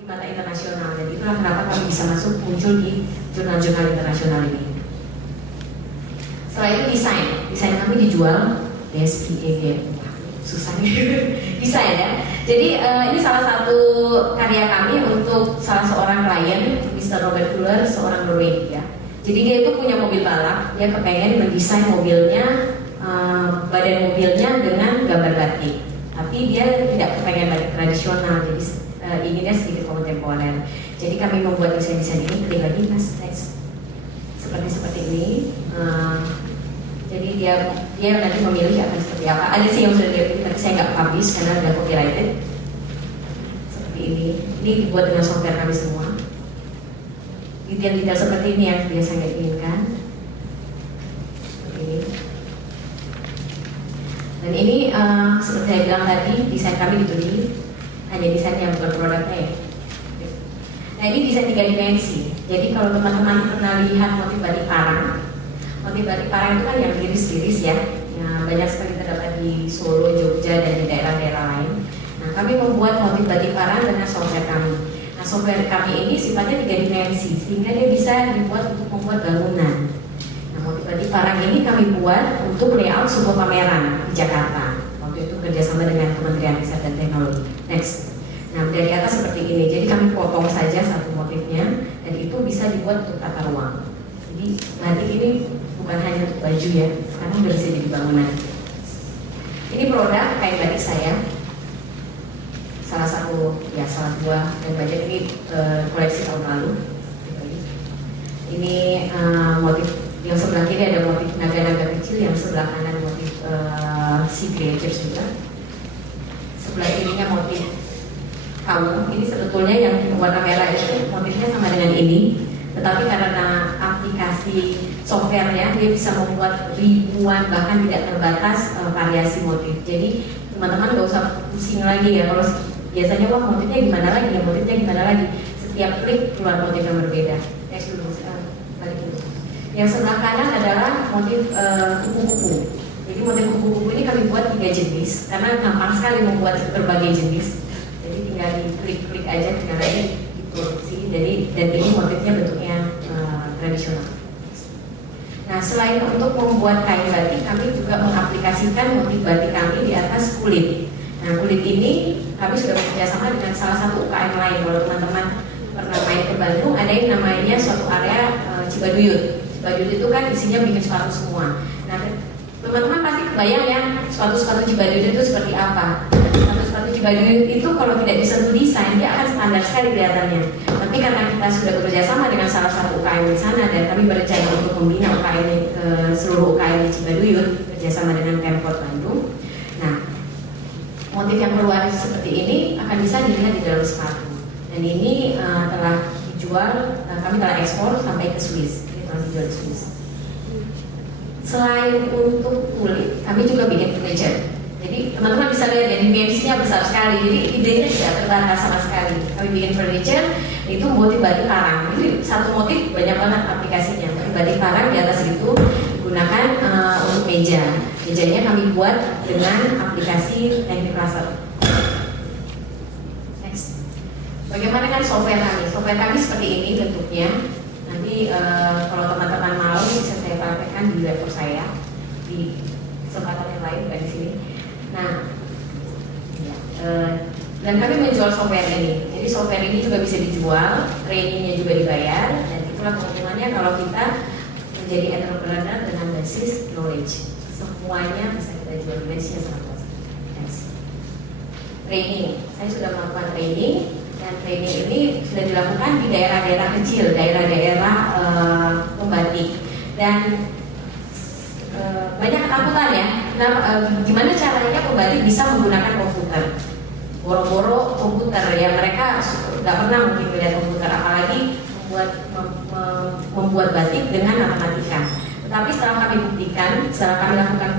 di mata internasional. Dan itulah kenapa kami bisa muncul di jurnal-jurnal internasional ini. Setelah itu desain kami dijual DSPEG, susah nih desain ya. Jadi ini salah satu karya kami untuk salah seorang klien, Mr. Robert Fuller, seorang Norwegia ya. Jadi dia itu punya mobil balap, dia kepengen mendesain mobilnya, badan mobilnya dengan gambar batik. Tapi dia tidak kepengen batik tradisional, jadi inginnya sedikit kontemporer. Jadi kami membuat desain-desain ini, klik lagi mas, next. Seperti ini. Jadi dia nanti memilih akan seperti apa. Ada sih yang sudah dia pilih, tapi saya nggak publish karena udah copyrighted. Seperti ini dibuat dengan software kami semua. Detail-detail seperti ini yang biasa saya inginkan. Seperti ini. Dan ini seperti saya bilang tadi, desain kami dibeli hanya desain yang bukan produknya ya. Nah ini desain 3 dimensi. Jadi kalau teman-teman pernah lihat motif batik parang, motif batik parang itu kan yang iris-iris ya, banyak sekali terdapat di Solo, Jogja, dan di daerah-daerah lain. Nah kami membuat motif batik parang dengan software kami. Nah software kami ini sifatnya 3 dimensi, sehingga dia bisa dibuat untuk membuat bangunan. Nah motif batik parang ini kami buat untuk layout sebuah pameran di Jakarta. Waktu itu kerjasama dengan Kementerian Riset dan Teknologi. Next. Nah dari atas seperti ini, jadi kami potong saja satu motifnya, dan itu bisa dibuat untuk tata ruang. Jadi batik ini bukan hanya untuk baju ya, karena udah bisa jadi bangunan. Ini produk kain batik saya, salah dua dan banyak ini koleksi tahun lalu. Ini motif yang sebelah kiri ada motif naga-naga kecil, yang sebelah kanan motif sea creatures juga. Sebelah kirinya motif kaum. Ini sebetulnya yang warna merah itu motifnya sama dengan ini, tetapi karena aplikasi softwarenya dia bisa membuat ribuan bahkan tidak terbatas variasi motif. Jadi teman-teman gak usah pusing lagi ya, kalau biasanya wah motifnya gimana lagi ya, motifnya gimana lagi, setiap klik keluar motif yang berbeda. Next dulu, balik dulu. Yang sebelah kanan adalah motif kupu-kupu. Jadi motif kupu-kupu ini kami buat 3 jenis karena gampang sekali membuat berbagai jenis. Jadi tinggal diklik-klik aja, tinggal aja diproduksi. Jadi dan ini motifnya bentuknya tradisional. Nah selain untuk membuat kain batik, kami juga mengaplikasikan motif batik kami di atas kulit. Nah kulit ini kami sudah bekerjasama dengan salah satu UKM lain. Kalau teman-teman pernah main ke Bandung, ada yang namanya suatu area Cibaduyut. Cibaduyut itu kan isinya bikin sepatu semua. Nah teman-teman pasti kebayang ya sepatu-sepatu Cibaduyut itu seperti apa. Sepatu Cibaduyut itu kalau tidak disentuh desain dia akan standar sekali kelihatannya. Tapi karena kita sudah bekerja sama dengan salah satu UKM di sana dan kami berencana untuk membina UKM seluruh UKM di Cibaduyut kerjasama dengan Pemkot Bandung. Nah, motif yang keluar seperti ini akan bisa dilihat di dalam sepatu. Dan ini telah dijual, kami telah ekspor sampai ke Swiss. Ini telah dijual di Swiss. Selain untuk kulit, kami juga bikin furniture. Jadi teman-teman bisa lihat ya dimensinya besar sekali. Jadi idenya tidak terbatas sama sekali. Kami bikin furniture itu motif batik parang. Jadi satu motif banyak banget aplikasinya. Motif batik parang di atas itu digunakan untuk meja. Mejanya kami buat dengan aplikasi teknik laser. Next. Bagaimana kan software kami? Software kami seperti ini bentuknya. Nanti kalau teman-teman mau bisa saya praktekkan di laptop saya di kesempatan yang lain bukan di sini. Nah, dan kami menjual software ini. Jadi software ini juga bisa dijual, trainingnya juga dibayar, dan itulah keuntungannya kalau kita menjadi entrepreneur dengan basis knowledge. Semuanya bisa kita jual, base-nya sangat positif. Training, saya sudah melakukan training, dan training ini sudah dilakukan di daerah-daerah kecil, daerah-daerah pembatik, dan banyak ketakutan ya. Nah, gimana caranya pembatik bisa menggunakan komputer? Boro-boro komputer ya, mereka nggak pernah mungkin melihat komputer, apalagi membuat batik dengan matematika. Tetapi setelah kami buktikan, setelah kami lakukan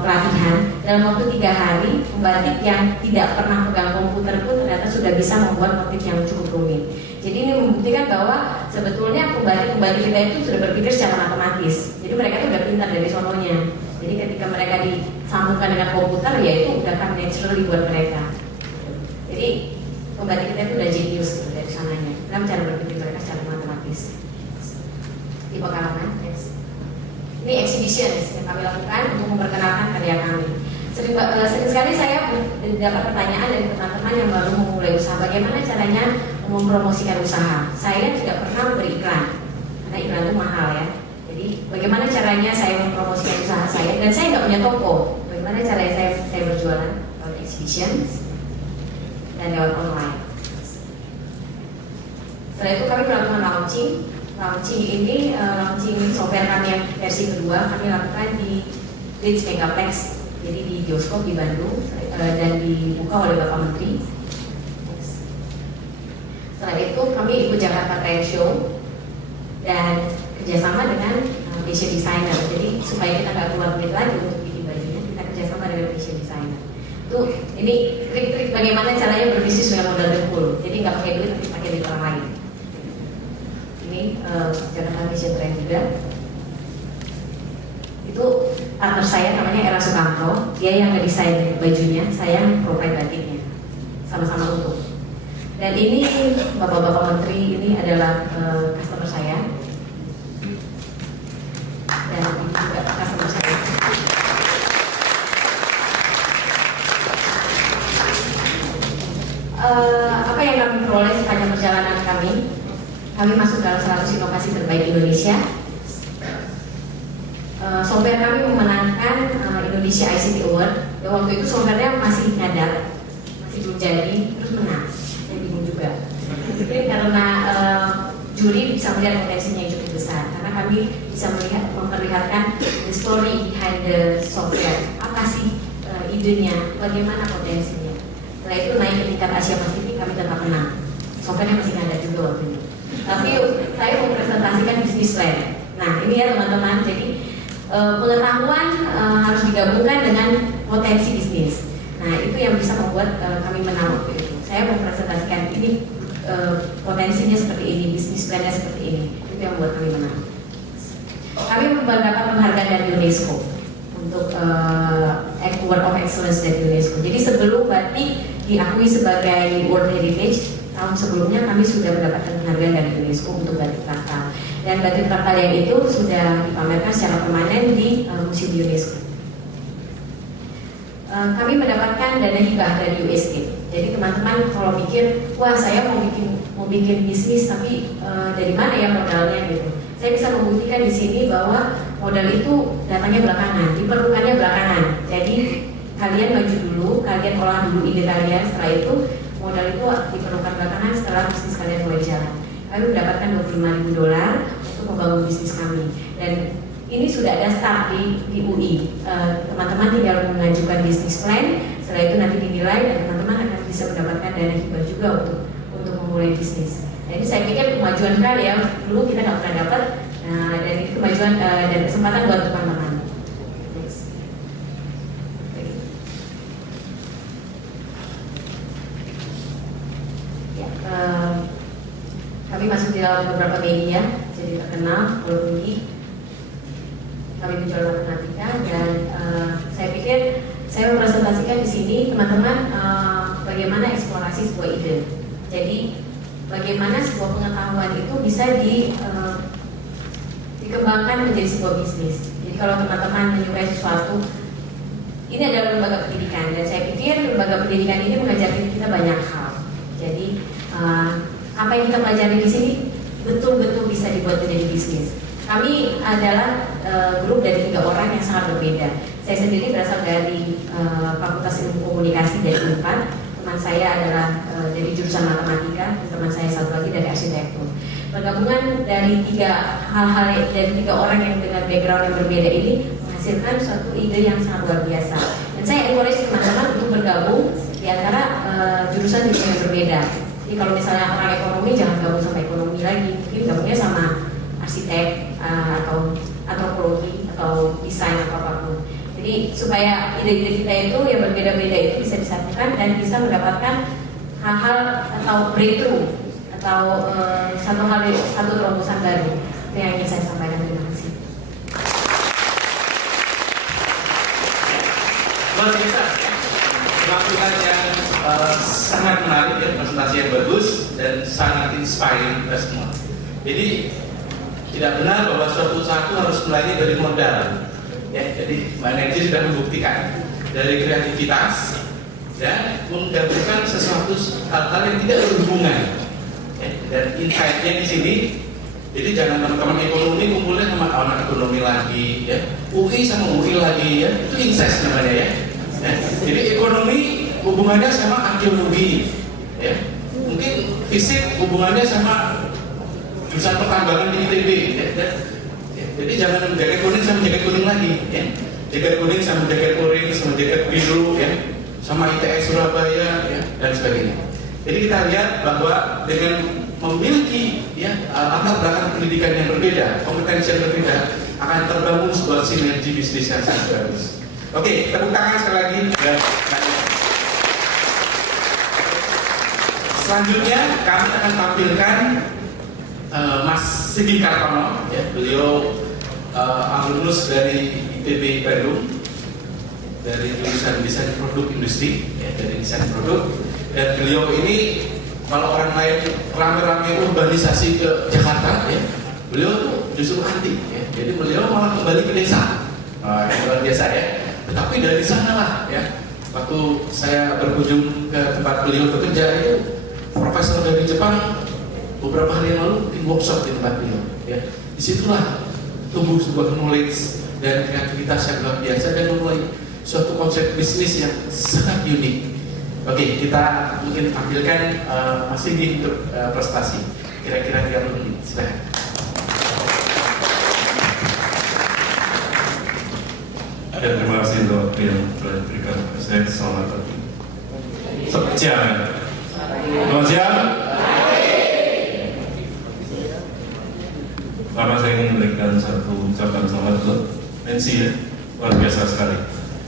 pelatihan, dalam waktu 3 hari, pembatik yang tidak pernah pegang komputer pun ternyata sudah bisa membuat motif yang cukup rumit. Jadi ini membuktikan bahwa sebetulnya pembatik kita itu sudah berpikir secara matematis. Jadi mereka itu sudah pintar dari sononya. Jadi ketika mereka disambungkan dengan komputer, ya itu udah kan naturally buat mereka. Jadi pembatik kita itu udah genius. sananya. Dalam cara berpikir mereka secara matematis. Di pengalaman, yes. Ini exhibition yang kami lakukan untuk memperkenalkan karya kami. Sering sekali saya dapat pertanyaan dari teman-teman yang baru memulai usaha, bagaimana caranya mempromosikan usaha. Saya tidak pernah memberi iklan, karena iklan itu mahal ya. Jadi bagaimana caranya saya mempromosikan usaha saya, dan saya nggak punya toko. Bagaimana caranya saya berjualan lewat exhibition dan lewat online. Setelah itu kami melakukan launching. Launching ini, launching software kami yang versi kedua kami lakukan di Leeds Megaplex, jadi di bioskop di Bandung, dan dibuka oleh Bapak Menteri. Setelah itu kami ikut Jakarta Trade Show dan kerjasama dengan fashion designer. Jadi supaya kita nggak keluar duit lagi untuk bikin bajunya, kita kerjasama dengan fashion designer. Ini trik-trik bagaimana caranya berbisnis dengan modal dengkul. Jadi nggak pakai duit, tapi pakai duit orang lain. Ini Jakarta Fashion Trend juga. Itu partner saya namanya Era Sukamto. Dia yang ngedesain bajunya, saya yang provide batiknya. Sama-sama untung. Dan ini Bapak-Bapak Menteri ini adalah customer saya. Dan ini juga customer saya. Apa yang kami peroleh sepanjang perjalanan kami? Kami masuk dalam 100 inovasi terbaik Indonesia. Software kami memenangkan Indonesia ICT Award. Dan waktu itu softwarenya masih ngadat, masih belum jadi, terus menang. Saya bingung juga. Mungkin karena juri bisa melihat potensinya yang cukup besar. Karena kami bisa memperlihatkan the story behind the software. Apa sih idenya, bagaimana potensinya. Setelah itu naik ke tingkat Asia Pasifik, kami tetap menang. Softwarenya masih ngadat juga waktu itu. Tapi saya mau presentasikan bisnis plan. Nah ini ya teman-teman, jadi pengetahuan harus digabungkan dengan potensi bisnis. Nah itu yang bisa membuat kami menang waktu itu. Saya mau presentasikan ini potensinya seperti ini, bisnis plannya seperti ini. Itu yang membuat kami menang. Kami mendapat penghargaan dari UNESCO untuk Award of Excellence dari UNESCO. Jadi sebelum batik diakui sebagai World Heritage, tahun sebelumnya kami sudah mendapatkan penghargaan dari UNESCO untuk batik Praktal. Dan batik Praktal yang itu sudah dipamerkan secara permanen di Museum UNESCO. Kami mendapatkan dana hibah dari USAID. Jadi teman-teman kalau pikir, wah saya mau bikin bisnis tapi dari mana ya modalnya gitu. Saya bisa membuktikan di sini bahwa modal itu datangnya belakangan, diperlukannya belakangan. Jadi kalian maju dulu, kalian olah dulu ide kalian, setelah itu modal itu diperlukan belakangan setelah bisnis kalian mulai jalan. Kami mendapatkan $25.000 untuk membangun bisnis kami. Dan ini sudah ada start di UI. Teman-teman tinggal mengajukan bisnis plan, setelah itu nanti dinilai dan teman-teman akan bisa mendapatkan dana hibah juga untuk memulai bisnis. Jadi saya pikir kemajuan kali ya, dulu kita nggak pernah dapat, dan ini kemajuan dan kesempatan buat teman-teman. Kami masuk di dalam beberapa media, jadi terkenal, tinggi. Kami menjual matematika dan saya pikir saya mempresentasikan di sini teman-teman bagaimana eksplorasi sebuah ide. Jadi bagaimana sebuah pengetahuan itu bisa dikembangkan menjadi sebuah bisnis. Jadi kalau teman-teman menyukai sesuatu, ini adalah lembaga pendidikan dan saya pikir lembaga pendidikan ini mengajarkan kita banyak hal. Jadi apa yang kita pelajari di sini betul-betul bisa dibuat menjadi bisnis. Kami adalah grup dari 3 orang yang sangat berbeda. Saya sendiri berasal dari Fakultas Ilmu Komunikasi dari UNPAD. Teman saya adalah dari jurusan matematika, dan teman saya satu lagi dari arsitektur. Pergabungan dari 3 hal-hal dari 3 orang yang dengan background yang berbeda ini menghasilkan suatu ide yang sangat luar biasa. Dan saya encourage teman-teman untuk bergabung di antara jurusan-jurusan yang berbeda. Jadi kalau misalnya orang ekonomi jangan gabung sama ekonomi lagi, mungkin gabungnya sama arsitek atau antropologi atau desain atau apapun. Jadi supaya ide-ide kita itu yang berbeda-beda itu bisa disatukan dan bisa mendapatkan hal-hal atau breakthrough atau satu terobosan baru. Itu yang ingin saya sampaikan. Terima kasih. Luar biasa. penampilan yang sangat menarik ya, presentasi yang bagus dan sangat inspiring kita semua. Jadi tidak benar bahwa suatu usaha itu harus mulainya dari modal. Ya, jadi Mbak Energy sudah membuktikan dari kreativitas dan menggabungkan sesuatu hal-hal yang tidak berhubungan. Ya, dan insight-nya di sini. Jadi jangan teman-teman ekonomi kumpulnya sama anak ekonomi lagi, ya. UI sama UI lagi, ya. Itu insight namanya ya. Ya. Jadi ekonomi hubungannya sama arkeologi, ya. Mungkin fisik hubungannya sama jurusan pertambangan di ITB, ya. Jadi jangan jaket kuning sama jaket kuning lagi, ya. Jaket kuning sama jaket orange sama jaket biru, ya. Sama ITS Surabaya, ya, dan sebagainya. Jadi kita lihat bahwa dengan memiliki ya latar belakang pendidikan yang berbeda, kompetensi yang berbeda, akan terbangun sebuah sinergi bisnis yang sangat bagus. Oke, tepuk tangan sekali lagi. Selanjutnya kami akan tampilkan Mas Sigi Kartono, ya, beliau alumnus dari ITB Bandung dari jurusan desain produk industri, ya, dari desain produk, dan beliau ini kalau orang lain rame-rame urbanisasi ke Jakarta, ya, beliau tuh justru anti, ya. Jadi beliau malah kembali ke desa. Luar biasa ya. Tetapi dari sana lah, ya, waktu saya berkunjung ke tempat beliau bekerja itu, profesor dari Jepang beberapa hari yang lalu bikin workshop di tempat beliau, ya. Disitulah tumbuh sebuah knowledge dan kreativitas yang luar biasa dan memulai suatu konsep bisnis yang sangat unik. Oke, kita mungkin tampilkan Mas Sigi untuk prestasi. Kira-kira 30 menit. Silahkan. Terima kasih untuk yang telah diberikan kepada saya. Selamat pagi. Selamat siang. Selamat siang. Pertama saya ingin memberikan satu ucapan selamat untuk Nancy, ya. Luar biasa sekali.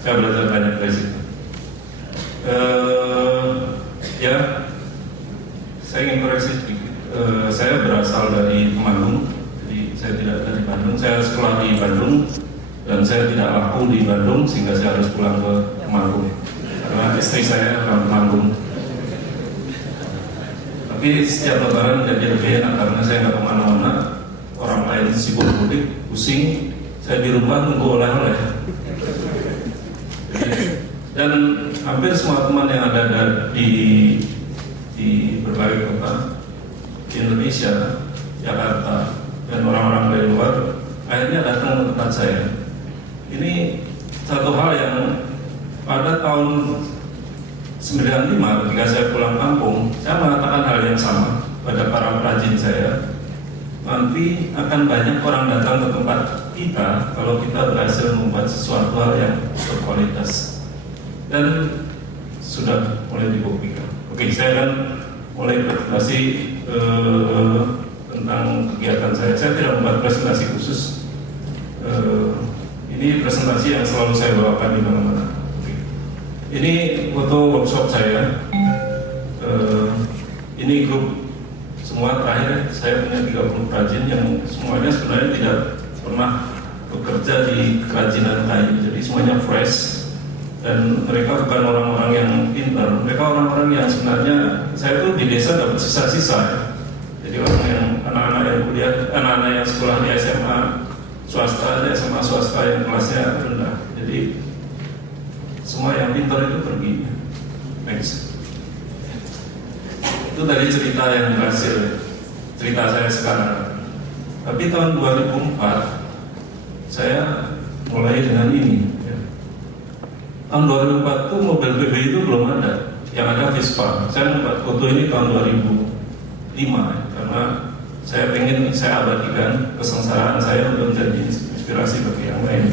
Saya belajar banyak dari situ. Ya, saya ingin koreksi sedikit. Saya berasal dari Temanggung, jadi saya tidak dari Bandung. Saya sekolah di Bandung dan saya tidak laku di Bandung sehingga saya harus pulang ke Temanggung karena istri saya orang Temanggung. Tapi setiap lebaran jadi lebih enak karena saya nggak kemana-mana. Orang lain sibuk mudik, pusing. Saya di rumah tunggu oleh-oleh. Dan hampir semua teman yang ada di berbagai kota di Indonesia, Jakarta, dan orang-orang dari luar akhirnya datang ke tempat saya. Ini satu hal yang pada tahun 95 ketika saya pulang kampung, saya mengatakan hal yang sama pada para perajin saya. Nanti akan banyak orang datang ke tempat kita kalau kita berhasil membuat sesuatu hal yang berkualitas. Dan sudah mulai dibuktikan. Oke, saya akan mulai presentasi tentang kegiatan saya. Saya tidak membuat presentasi khusus. Ini presentasi yang selalu saya bawakan di mana-mana. Oke. Ini foto workshop saya. Ini grup semua terakhir. Saya punya 30 perajin yang semuanya sebenarnya tidak pernah bekerja di kerajinan kayu. Jadi semuanya fresh. Dan mereka bukan orang-orang yang pintar, mereka orang-orang yang sebenarnya saya tuh di desa dapat sisa-sisa, ya. Jadi orang yang anak-anak yang kuliah, anak-anak yang sekolah di SMA swasta, SMA swasta yang kelasnya rendah. Jadi semua yang pintar itu pergi. Next. Itu tadi cerita yang berhasil, cerita saya sekarang. Tapi tahun 2004 saya mulai dengan ini. Tahun 2004 itu mobil PB itu belum ada, yang ada Vespa. Saya membuat foto ini tahun 2005 karena saya ingin saya abadikan kesengsaraan saya untuk menjadi inspirasi bagi yang lain.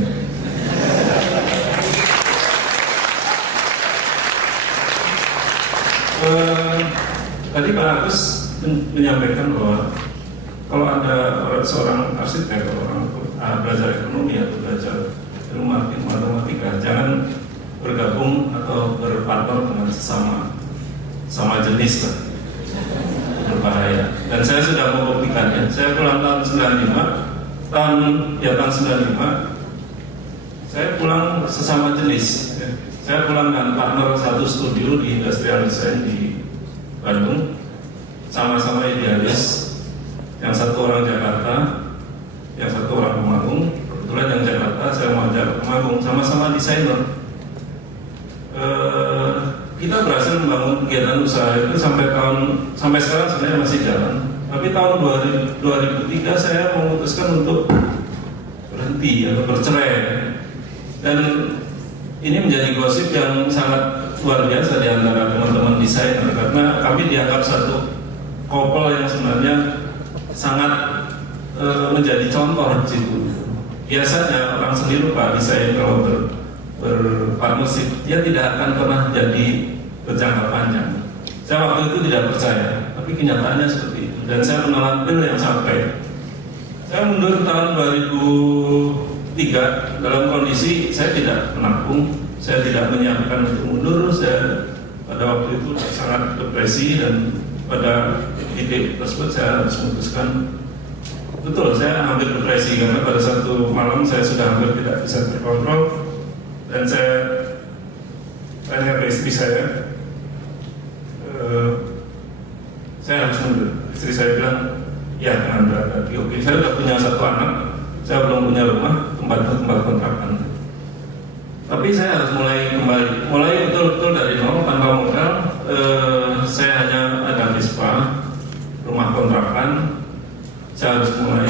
Tadi Pak Agus menyampaikan bahwa kalau ada seorang arsitek, orang belajar ekonomi atau belajar ilmu matematika, jangan bergabung atau berpartner dengan sama jenis lah, berbahaya. Dan saya sudah membuktikannya. Saya pulang tahun 95, tahun 95, saya pulang sesama jenis. Saya pulang dengan partner satu studio di Industrial Design di Bandung, sama-sama idealis. Yang satu orang Jakarta, yang satu orang Temanggung. Kebetulan yang Jakarta saya mau ajak ke Temanggung, sama-sama desainer. Kita berhasil membangun kegiatan usaha itu sampai sekarang sebenarnya masih jalan. Tapi tahun 2003 saya memutuskan untuk berhenti atau bercerai. Dan ini menjadi gosip yang sangat luar biasa di antara teman-teman desainer, karena kami dianggap satu couple yang sebenarnya sangat menjadi contoh di situ. Biasanya orang sendiri Pak desain kalau berpartnership dia tidak akan pernah jadi berjangka panjang. Saya waktu itu tidak percaya, tapi kenyataannya seperti itu. Dan saya menelan pil yang sampai. Saya mundur tahun 2003 dalam kondisi saya tidak menabung, saya tidak menyiapkan untuk mundur. Saya pada waktu itu sangat depresi dan pada titik tersebut saya harus memutuskan. Betul, saya hampir depresi karena pada satu malam saya sudah hampir tidak bisa terkontrol dan saya tanya ke istri saya harus mundur. Istri saya bilang, ya dengan berhati. Oke, saya sudah punya satu anak, saya belum punya rumah, tempat kontrakan. Tapi saya harus mulai betul-betul dari nol tanpa modal. Saya hanya ada Vespa, rumah kontrakan. Saya harus mulai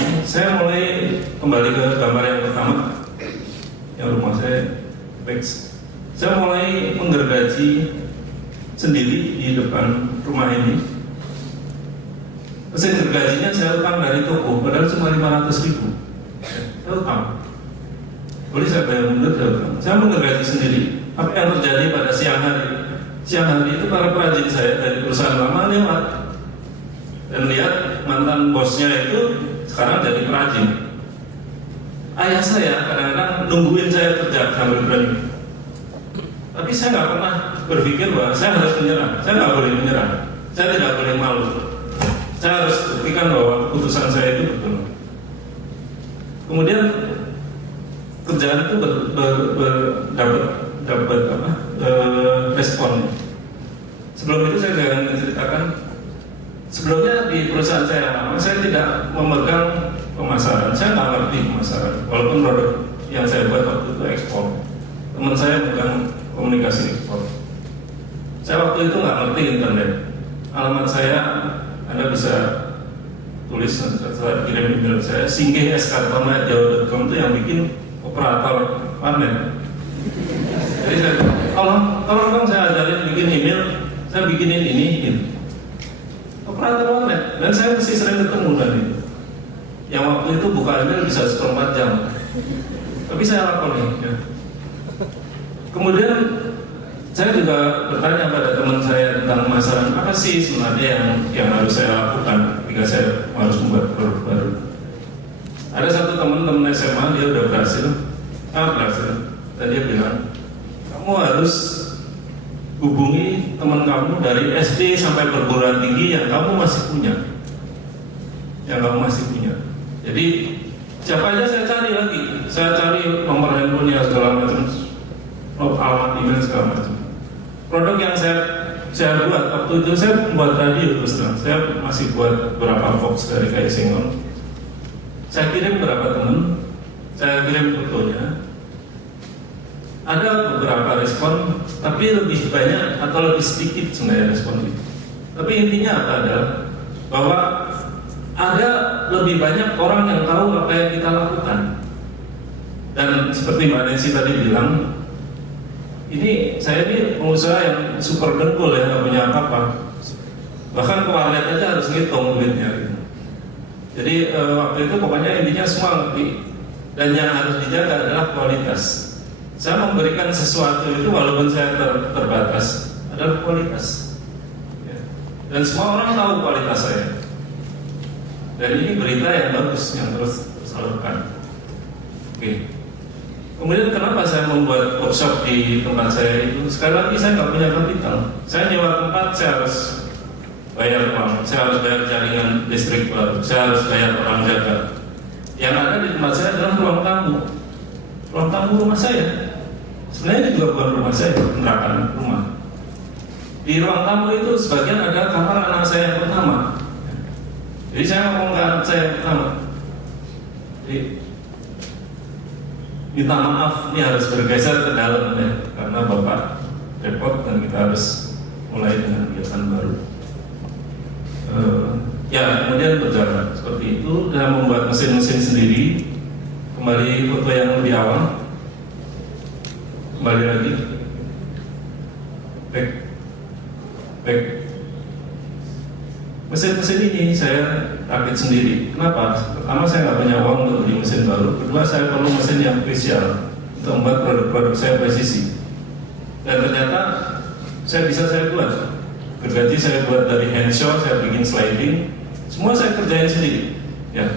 kembali ke gambar yang pertama, yang rumah saya Bex. Saya mulai menggergaji sendiri di depan rumah ini. Mesin gergajinya saya utang dari toko, padahal cuma 500.000. Saya utang. Boleh saya bayar mundur, saya utang. Saya menggergaji sendiri. Apa yang terjadi pada siang hari? Siang hari itu para perajin saya dari perusahaan lama lewat dan lihat mantan bosnya itu sekarang jadi perajin. Ayah saya kadang-kadang nungguin saya kerja sambil berani. Tapi saya nggak pernah berpikir bahwa saya harus menyerah. Saya nggak boleh menyerah. Saya tidak boleh malu. Saya harus buktikan bahwa keputusan saya itu betul. Kemudian kerjaan itu dapat respon. Sebelum itu saya jangan menceritakan. Sebelumnya di perusahaan saya tidak memegang pemasaran. Saya nggak ngerti pemasaran. Walaupun produk yang saya buat waktu itu ekspor. Teman saya megang komunikasi ekspor. Saya waktu itu nggak ngerti internet. Alamat saya Anda bisa tulis, saya kirim email saya. singgih@skartama@jawa.com itu yang bikin operator warnet. Jadi saya tolong dong saya ajarin bikin email. Saya bikinin ini. Operator warnet, dan saya mesti sering ketemu tadi. Yang waktu itu buka email bisa 24 jam. Tapi saya lakoni. Ya. Kemudian saya juga bertanya pada teman saya tentang masalah apa sih sebenarnya yang harus saya lakukan ketika saya harus membuat produk baru. Ada satu teman SMA, dia udah berhasil, dan dia bilang, kamu harus hubungi teman kamu dari SD sampai perguruan tinggi yang kamu masih punya. Jadi siapa aja saya cari lagi. Saya cari nomor handphone segala macam, alamat email segala macam. Produk yang saya buat waktu itu, saya buat radio terus terang. Saya masih buat beberapa box dari kayu singon. Saya kirim beberapa teman, saya kirim fotonya. Ada beberapa respon, tapi lebih banyak atau lebih sedikit sebenarnya respon itu. Tapi intinya apa adalah bahwa ada lebih banyak orang yang tahu apa yang kita lakukan. Dan seperti Mbak Nancy tadi bilang, saya ini pengusaha yang super dengkul ya, nggak punya apa-apa. Bahkan ke warnet aja harus ngitung duitnya. Jadi waktu itu pokoknya intinya semua ngerti. Dan yang harus dijaga adalah kualitas. Saya memberikan sesuatu itu walaupun saya terbatas adalah kualitas. Ya. Dan semua orang tahu kualitas saya. Dan ini berita yang bagus yang terus salurkan. Oke. Kemudian kenapa saya membuat workshop di tempat saya itu? Sekali lagi saya nggak punya kapital. Saya nyewa tempat, saya harus bayar uang, saya harus bayar jaringan listrik baru, saya harus bayar orang jaga. Yang ada di tempat saya adalah ruang tamu rumah saya. Sebenarnya itu juga bukan rumah saya, kontrakan rumah. Di ruang tamu itu sebagian ada kamar anak saya yang pertama. Jadi saya ngomong ke anak saya yang pertama, jadi, minta maaf, ini harus bergeser ke dalam ya, karena Bapak repot dan kita harus mulai dengan kegiatan baru. Ya, kemudian berjalan seperti itu dan membuat mesin-mesin sendiri. Kembali foto yang lebih awal, kembali lagi, back. Mesin-mesin ini saya rakit sendiri. Kenapa? Pertama, saya nggak punya uang untuk beli mesin baru. Kedua, saya perlu mesin yang spesial untuk membuat produk-produk saya presisi. Dan ternyata saya buat. Gergaji saya buat dari handsaw, saya bikin sliding, semua saya kerjain sendiri. Ya.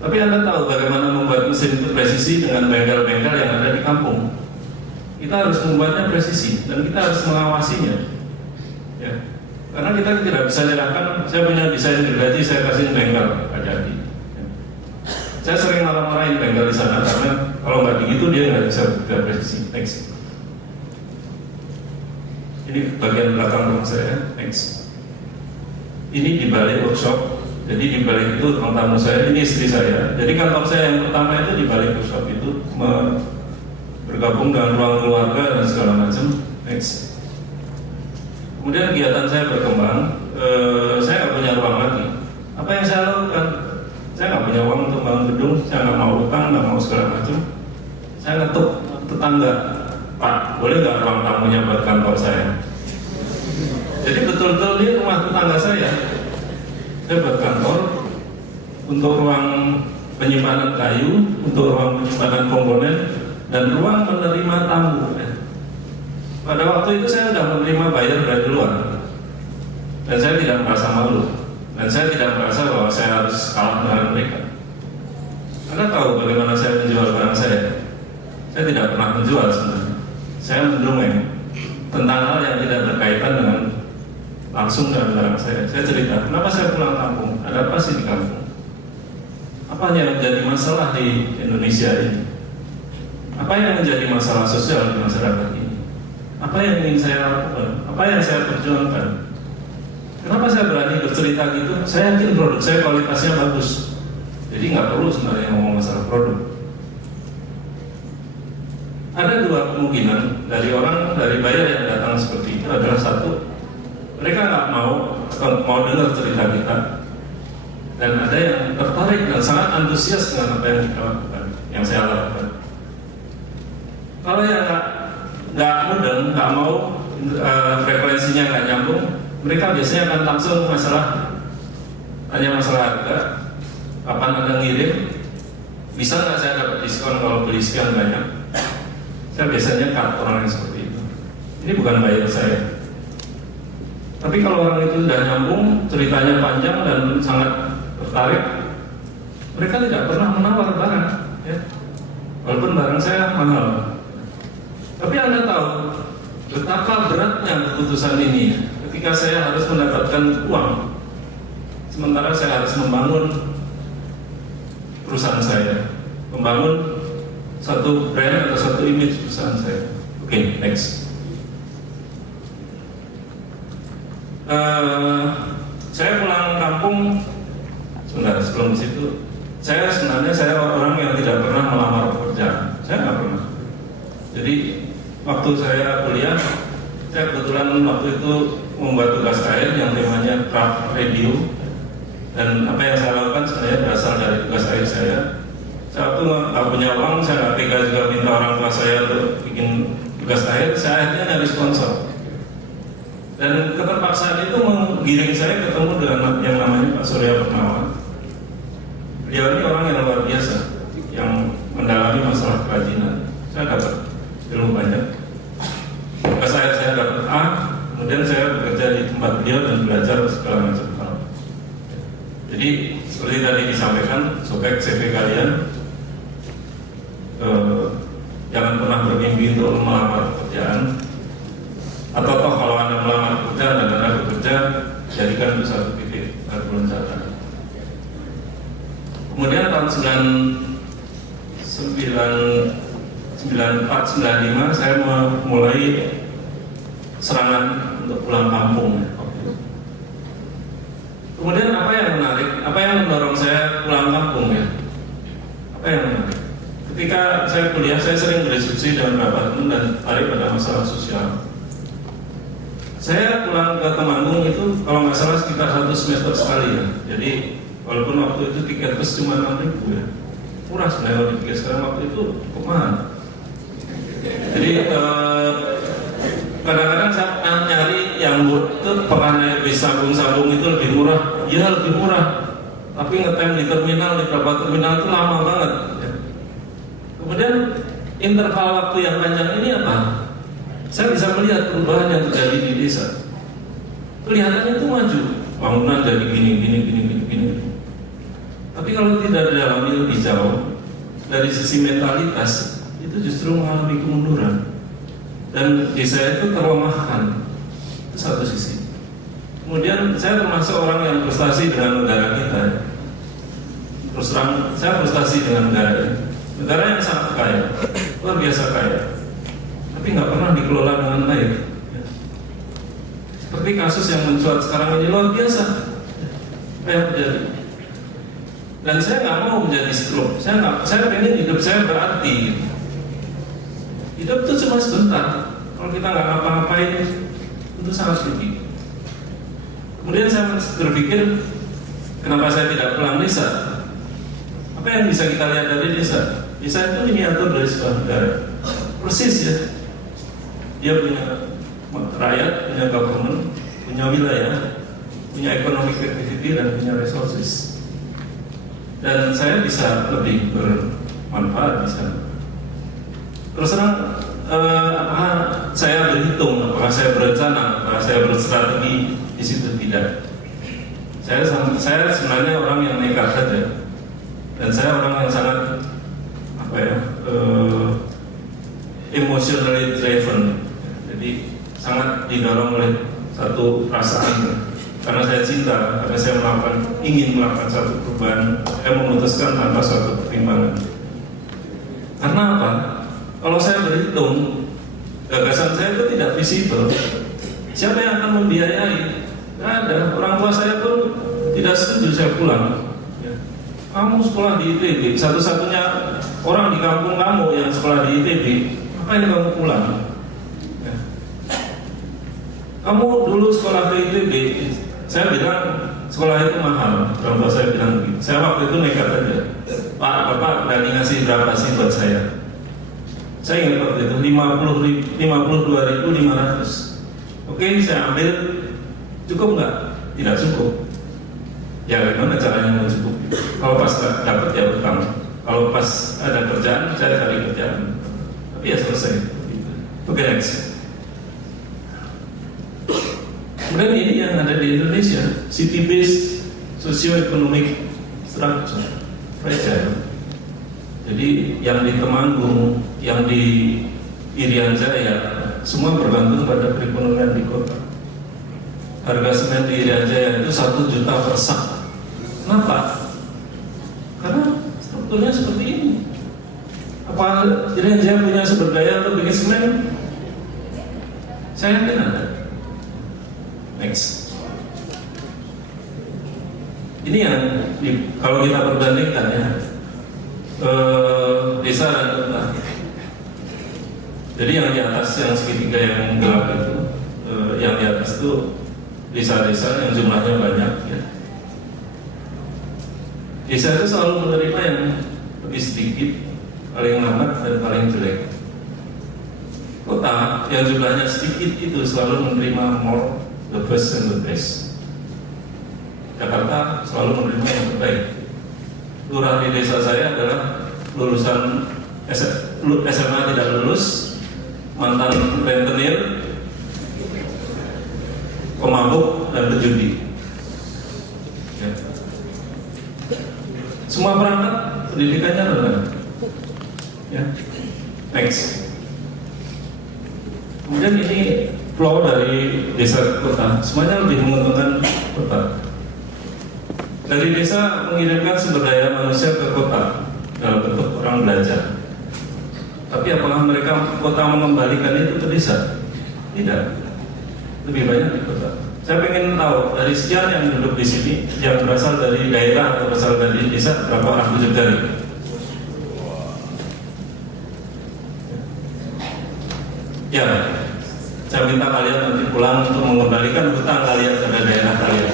Tapi Anda tahu bagaimana membuat mesin itu presisi dengan bengkel-bengkel yang ada di kampung. Kita harus membuatnya presisi dan kita harus mengawasinya. Ya. Karena kita tidak bisa nyerahkan, saya punya desain gergaji, saya kasih bengkel, nggak jadi. Ya. Saya sering marah-marahin bengkel di sana karena kalau nggak begitu dia nggak bisa bekerja presisi. Next. Ini bagian belakang rumah saya. Next. Ini di balik workshop. Jadi di balik itu ruang tamu saya, ini istri saya. Jadi kantor saya yang pertama itu di balik workshop itu bergabung dengan ruang keluarga dan segala macam. Next. Kemudian kegiatan saya berkembang. Saya nggak punya ruang lagi. Apa yang saya lakukan? Saya nggak punya uang untuk bangun gedung. Saya nggak mau utang, nggak mau segala macam. Saya ngetuk tetangga, Pak, boleh nggak ruang tamunya buat kantor saya? Jadi betul-betul ini rumah tetangga saya. Saya buat kantor untuk ruang penyimpanan kayu, untuk ruang penyimpanan komponen, dan ruang menerima tamu. Pada waktu itu saya sudah menerima bayar dari luar, dan saya tidak merasa malu, dan saya tidak merasa bahwa saya harus kalah dengan mereka. Anda tahu bagaimana saya menjual barang saya? Saya tidak pernah menjual sebenarnya. Saya mendongeng tentang hal yang tidak berkaitan dengan langsung dengan barang saya. Saya cerita, kenapa saya pulang kampung? Ada apa sih di kampung? Apa yang menjadi masalah di Indonesia ini? Apa yang menjadi masalah sosial di masyarakat ini? Apa yang ingin saya lakukan? Apa yang saya perjuangkan? Kenapa saya berani bercerita gitu? Saya yakin produk saya kualitasnya bagus. Jadi nggak perlu sebenarnya ngomong masalah produk. Ada dua kemungkinan dari buyer yang datang seperti itu adalah satu, mereka nggak mau atau mau dengar cerita kita, dan ada yang tertarik dan sangat antusias dengan apa yang kita lakukan, yang saya lakukan. Kalau yang nggak mudeng, nggak mau, frekuensinya nggak nyambung, mereka biasanya akan langsung tanya masalah harga, kapan Anda ngirim, bisa nggak saya dapat diskon kalau beli sekian banyak. Saya biasanya cut orang yang seperti itu. Ini bukan buyer saya. Tapi kalau orang itu sudah nyambung, ceritanya panjang dan sangat tertarik, mereka tidak pernah menawar barang, ya. Walaupun barang saya mahal. Tapi Anda tahu betapa beratnya keputusan ini ketika saya harus mendapatkan uang, sementara saya harus membangun perusahaan saya, membangun satu brand atau satu image perusahaan saya. Oke, next. Saya pulang kampung. Sebentar, sebelum situ, saya orang yang tidak pernah melamar pekerjaan. Saya nggak pernah. Jadi waktu saya kuliah, saya kebetulan waktu itu membuat tugas akhir yang temanya craft radio. Dan apa yang saya lakukan sebenarnya berasal dari tugas akhir saya. Saya waktu nggak punya uang, saya nggak tega juga minta orang tua saya untuk bikin tugas akhir. Saya akhirnya nyari sponsor. Dan keterpaksaan itu menggiring saya ketemu dengan yang namanya Pak Surya Purnawan. Beliau ini orang yang luar biasa, yang mendalami masalah kerajinan. Saya dapat ilmu banyak. Tugas akhir saya dapat A, kemudian saya bekerja di tempat beliau dan belajar segala macam hal. Jadi seperti tadi disampaikan, sobek CV kalian. Jangan pernah bermimpi untuk melamar pekerjaan, atau toh kalau Anda melamar pekerjaan dan Anda bekerja, jadikan itu satu titik loncatan. Kemudian tahun 1999 94-95 saya memulai serangan untuk pulang kampung. Kemudian apa yang menarik, apa yang mendorong saya pulang kampung ya? Apa yang menarik? Ketika saya kuliah, saya sering berdiskusi dengan beberapa teman dan tarik pada masalah sosial. Saya pulang ke Temanggung itu kalau nggak salah sekitar 1 semester sekali ya. Jadi walaupun waktu itu tiket bus cuma 6.000 ya, murah sebenarnya kalau dipikir sekarang, waktu itu kok mahal. Jadi kadang-kadang saya nyari yang pernah naik bis sambung-sambung itu lebih murah. Iya lebih murah, tapi ngetem di terminal, di beberapa terminal itu lama banget ya. Kemudian interval waktu yang panjang ini apa? Saya bisa melihat perubahan yang terjadi di desa. Kelihatannya itu maju, bangunan jadi gini. Tapi kalau tidak didalami lebih jauh, dari sisi mentalitas itu justru mengalami kemunduran. Dan desa itu terlemahkan. Itu satu sisi. Kemudian saya termasuk orang yang frustasi dengan negara kita. Terus terang, saya frustasi dengan negara ini. Negara yang sangat kaya, luar biasa kaya, tapi nggak pernah dikelola dengan baik. Seperti kasus yang mencuat sekarang ini luar biasa. Kayak terjadi. Dan saya nggak mau menjadi skrup. Saya pengen hidup saya berarti. Hidup itu cuma sebentar. Kalau kita nggak ngapa-ngapain, itu sangat sedikit. Kemudian saya berpikir, kenapa saya tidak pulang desa? Apa yang bisa kita lihat dari desa? Desa itu miniatur dari sebuah negara. Persis ya. Dia punya rakyat, punya government, punya wilayah, punya economic activity, dan punya resources. Dan saya bisa lebih bermanfaat di sana. Terus terang, apakah saya berhitung, apakah saya berencana, apakah saya berstrategi di situ? Tidak. Saya sebenarnya orang yang nekat saja, dan saya orang yang sangat emotionally driven. Jadi sangat didorong oleh satu perasaan. Karena saya cinta, karena saya ingin melakukan satu perubahan, saya memutuskan tanpa suatu pertimbangan. Karena apa? Kalau saya berhitung, gagasan saya itu tidak visible. Siapa yang akan membiayai? Tidak ada. Orang tua saya pun tidak setuju saya pulang. Kamu sekolah di ITB, satu-satunya orang di kampung kamu yang sekolah di ITB, ngapain kamu pulang? Kamu dulu sekolah di ITB, saya bilang sekolah itu mahal. Orang tua saya bilang begitu. Saya waktu itu nekat aja. Pak, Bapak berani ngasih berapa sih buat saya? Saya ingat waktu itu 52.500. Oke, saya ambil. Cukup nggak? Tidak cukup. Ya bagaimana caranya mencukupi? Kalau pas dapat ya utang. Kalau pas ada kerjaan, saya cari kerjaan. Tapi ya selesai. Oke, next. Kemudian ini yang ada di Indonesia, city based socio-economic structure, fragile. Jadi yang di Temanggung, yang di Irian Jaya, semua bergantung pada perekonomian di kota. Harga semen di Irian Jaya itu 1 juta per sak. Kenapa? Karena strukturnya seperti ini. Apa Irian Jaya punya sumber daya untuk bikin semen? Saya yakin ada. Next. Ini yang kalau kita perbandingkan ya, desa dan kota. Jadi yang di atas, yang segitiga yang gelap itu, yang di atas itu desa-desa yang jumlahnya banyak ya. Desa itu selalu menerima yang lebih sedikit, paling lambat dan paling jelek. Kota yang jumlahnya sedikit itu selalu menerima more, the best and the best. Jakarta selalu menerima yang terbaik. Lurah di desa saya adalah lulusan SMA tidak lulus, mantan rentenir, pemabuk dan pejudi. Ya. Semua perangkat pendidikannya rendah. Ya. Next. Kemudian ini flow dari desa ke kota, semuanya lebih menguntungkan kota. Dari desa mengirimkan sumber daya manusia ke kota dalam bentuk orang belajar. Tapi apakah mereka kota mengembalikan itu ke desa? Tidak. Lebih banyak di kota. Saya ingin tahu dari sekian yang duduk di sini, yang berasal dari daerah atau berasal dari desa, berapa orang tunjuk jari? Ya, saya minta kalian nanti pulang untuk mengembalikan hutang kalian ke daerah kalian.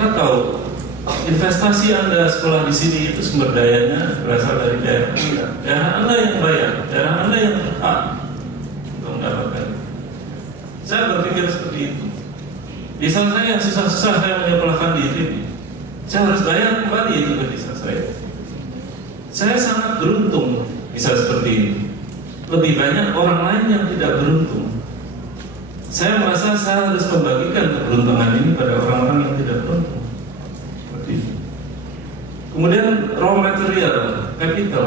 Anda tahu, investasi Anda sekolah di sini itu sumber dayanya berasal dari daerah Anda. Daerah Anda yang bayar, daerah Anda yang berhak untuk mendapatkan. Saya berpikir seperti itu. Desa saya yang susah-susah saya menyekolahkan diri, saya harus bayar kembali itu ke desa saya. Saya sangat beruntung bisa seperti ini. Lebih banyak orang lain yang tidak beruntung. Saya merasa saya harus membagikan keberuntungan ini pada orang-orang yang tidak beruntung. Seperti itu. Kemudian raw material, capital,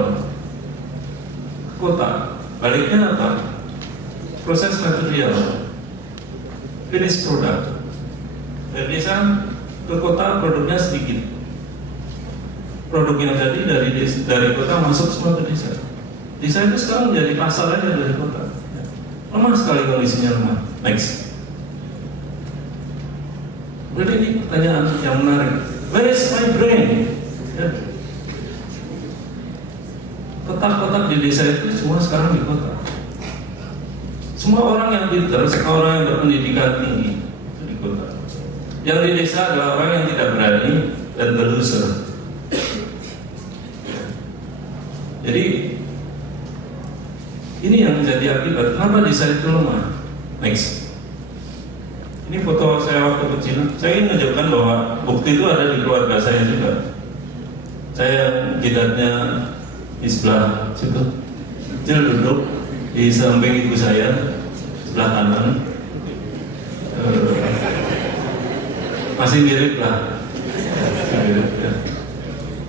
kota. Baliknya apa? Proses material, finish product. Dari desa ke kota produknya sedikit. Produk yang jadi dari kota masuk semua ke desa. Desa itu sekarang menjadi pasar aja dari kota. Lemah sekali kondisinya lemah. Next. Berarti ini pertanyaan yang menarik. Where is my brain? Ya. Kotak-kotak di desa itu semua sekarang di kota. Semua orang yang pintar, semua orang yang berpendidikan tinggi itu di kota. Yang di desa adalah orang yang tidak berani dan loser. Jadi ini yang menjadi akibat kenapa desa itu lemah. Next. Ini foto saya waktu kecil. Saya ingin menunjukkan bahwa bukti itu ada di keluarga saya juga. Saya jidatnya di sebelah situ. Kecil duduk di samping ibu saya sebelah kanan. Masih mirip lah.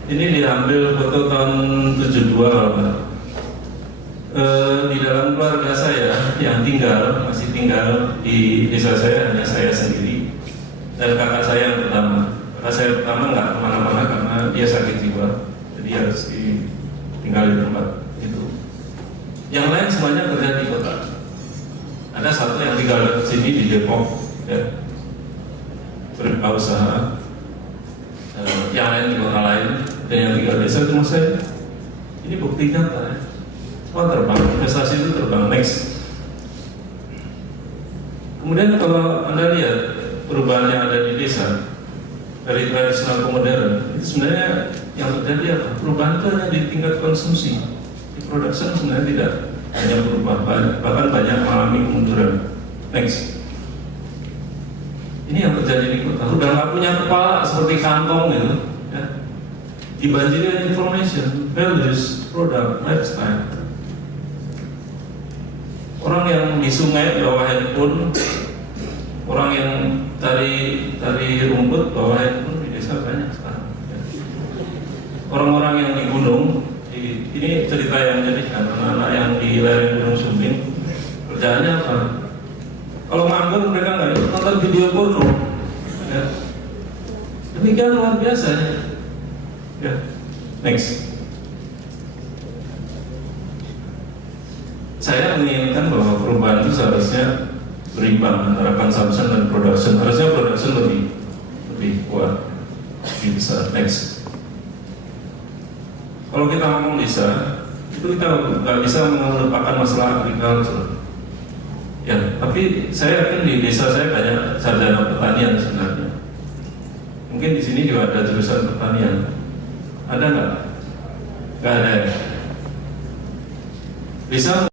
Ini diambil foto tahun 72 kalau enggak. Di dalam keluarga saya yang masih tinggal di desa saya hanya saya sendiri dan kakak saya yang pertama. Kakak saya pertama nggak kemana-mana karena dia sakit jiwa, jadi harus tinggal di tempat itu. Yang lain semuanya kerja di kota. Ada satu yang tinggal di sini di Depok, ya, berusaha. Yang lain di kota lain dan yang tinggal di desa cuma saya. Ini bukti nyata. Ya. Semua terbang, investasi itu terbang. Next. Kemudian kalau Anda lihat perubahan yang ada di desa dari tradisional ke modern, itu sebenarnya yang terjadi apa? Perubahan itu hanya di tingkat konsumsi. Di production sebenarnya tidak hanya berubah, bahkan banyak mengalami kemunduran. Next. Ini yang terjadi di kota. Udah nggak punya kepala seperti kantong gitu, ya. Dibanjiri information, values, product, lifestyle. Orang yang di sungai bawa handphone, orang yang cari rumput bawa handphone di desa banyak sekarang. Ya. Orang-orang yang di gunung, ini cerita yang menjadikan anak-anak yang di lereng Gunung Sumbing, kerjaannya apa? Kalau nganggur mereka nggak nonton video porno. Ya. Demikian luar biasa. Ya. Next. Saya menginginkan bahwa perubahan itu seharusnya berimbang antara consumption dan production. Harusnya production lebih kuat, lebih besar. Next. Kalau kita ngomong desa, itu kita nggak bisa melupakan masalah agriculture. Ya, tapi saya yakin di desa saya banyak sarjana pertanian sebenarnya. Mungkin di sini juga ada jurusan pertanian. Ada nggak? Nggak ada. Bisa